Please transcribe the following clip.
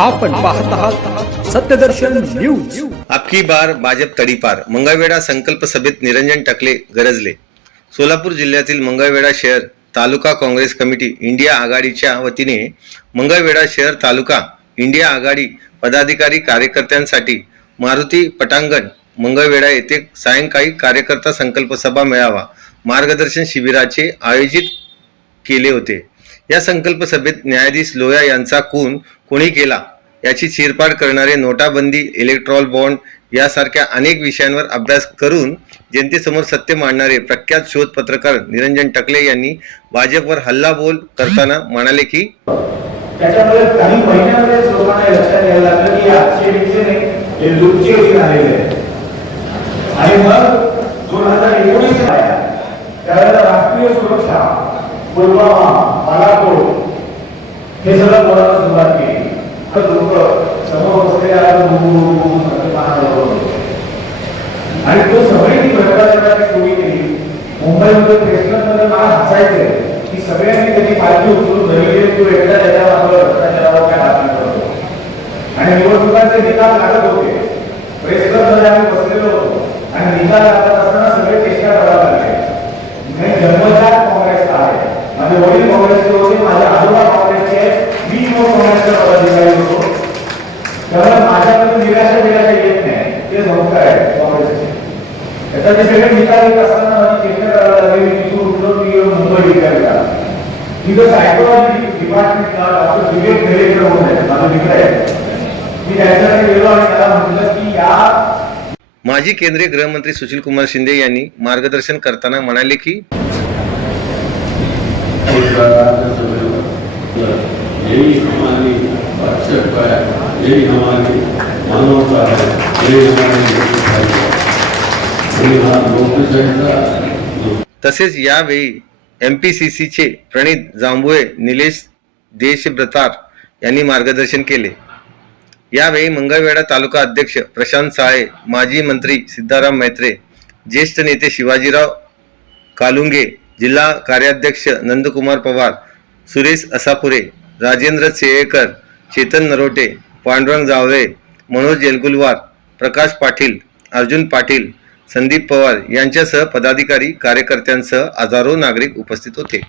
आपण पाहत आहात सत्यदर्शन न्यूज. आपकी बार भाजप तडीपार. मंगळवेढा संकल्प सभेत निरंजन टकले गरजले. सोलापूर जिल्ह्यातील मंगळवेढा शहर तालुका काँग्रेस कमिटी इंडिया आघाडीच्या वतीने मंगळवेढा शहर तालुका इंडिया आघाडी पदाधिकारी कार्यकर्त्यांसाठी मारुती पटांगण मंगळवेढा येथे सायंकाळी कार्यकर्ता संकल्प सभा मेळावा मार्गदर्शन शिबिराचे आयोजित केले होते. या संकल्प सभेत न्यायाधीश लोया यांचा खून कोणी केला याची चिरपाड करणारे नोटाबंदी इलेक्ट्रॉल बॉन्ड यासारख्या अनेक विषयांवर अभ्यास करून जनतेसमोर सत्य मांडणारे प्रख्यात शोध पत्रकार निरंजन टकले यांनी भाजपवर हल्लाबोल करताना म्हणाले की त्याच्यामुळे काही महिन्यामध्येच लोकांना लक्षात यायला लागलं की आजचे विषय नाही हे लुटचे विषय आलेले आहेत. आणि मग दोन हजार एकोणीस त्यावेळेला राष्ट्रीय सुरक्षा पुलवामा बालाकोट हे सगळं बोलायला सुरुवात केली. तर लोक समोर बसलेल्या आणि तो सगळ्यांनी भ्रष्टाचाराची स्टोरी केली? मुंबईमध्ये प्रेसमध्ये मला हसायचंय. की सगळ्यांनी त्याची पालखी उचलून घरी गेले तो एकटा त्याच्या आपलं भ्रष्टाचारावर काय दाखल करतो. आणि निवडणुकांचे निकाल लागत होते. प्रेस क्लबमध्ये आम्ही बसलेलो होतो. आणि निकाल लागत असताना सगळे चेष्टा करायला लागले मी जन्मजात काँग्रेसचा आहे माझे वडील काँग्रेसचे होते माझे आजोबा काँग्रेसचे आहेत मी मग काँग्रेसचा पदाधिकारी होतो त्यामुळे माझ्याकडे निराशा निराशा येत नाही ते संस्कार आहेत काँग्रेसचे सगळे निकाल येत असताना करायला लागली तिथून उठलो मी मुंबई निकालला तिथं सायकोलॉजी डिपार्टमेंटला डॉक्टर विवेक म्हणून आहेत माझा मित्र आहे मी त्यांच्याकडे गेलो आणि त्याला म्हटलं की या माजी केंद्रीय गृहमंत्री सुशील कुमार शिंदे यांनी मार्गदर्शन करताना म्हणाले की यही हमारी है यही हमारी मानवता है यही हमारी तसेच यावेळी एम पी सी सीचे प्रणित जांभुळे निलेश देशभ्रतार यांनी मार्गदर्शन केले. यावेळी मंगळवेढा तालुका अध्यक्ष प्रशांत साळे माजी मंत्री सिद्धाराम मैत्रे ज्येष्ठ नेते शिवाजीराव कालुंगे जिल्हा कार्याध्यक्ष नंदकुमार पवार सुरेश असापुरे राजेंद्र सेळेकर चेतन नरोटे पांडुरंग जावळे मनोज येलगुलवार प्रकाश पाटील अर्जुन पाटील संदीप पवार यांच्यासह पदाधिकारी कार्यकर्त्यांसह हजारो नागरिक उपस्थित होते.